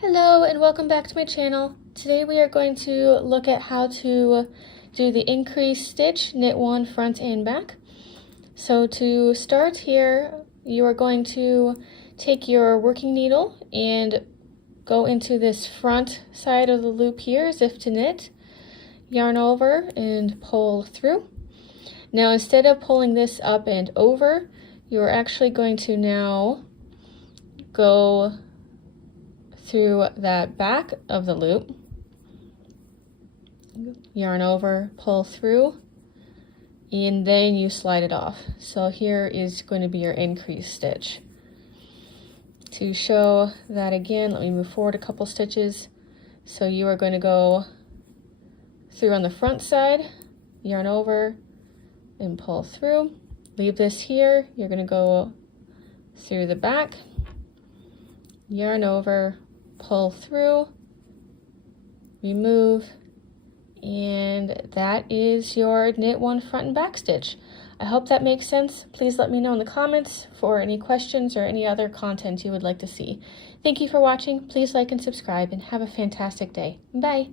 Hello and welcome back to my channel. Today we are going to look at how to do the increase stitch, knit one front and back. So to start here, you are going to take your working needle and go into this front side of the loop here as if to knit, yarn over and pull through. Now instead of pulling this up and over, you're actually going to now go through that back of the loop, yarn over, pull through, and then you slide it off. So here is going to be your increase stitch. To show that again, let me move forward a couple stitches. So you are going to go through on the front side, yarn over, and pull through. Leave this here, you're going to go through the back, yarn over, pull through, remove, and that is your knit one front and back stitch. I hope that makes sense. Please let me know in the comments for any questions or any other content you would like to see. Thank you for watching. Please like and subscribe and have a fantastic day. Bye.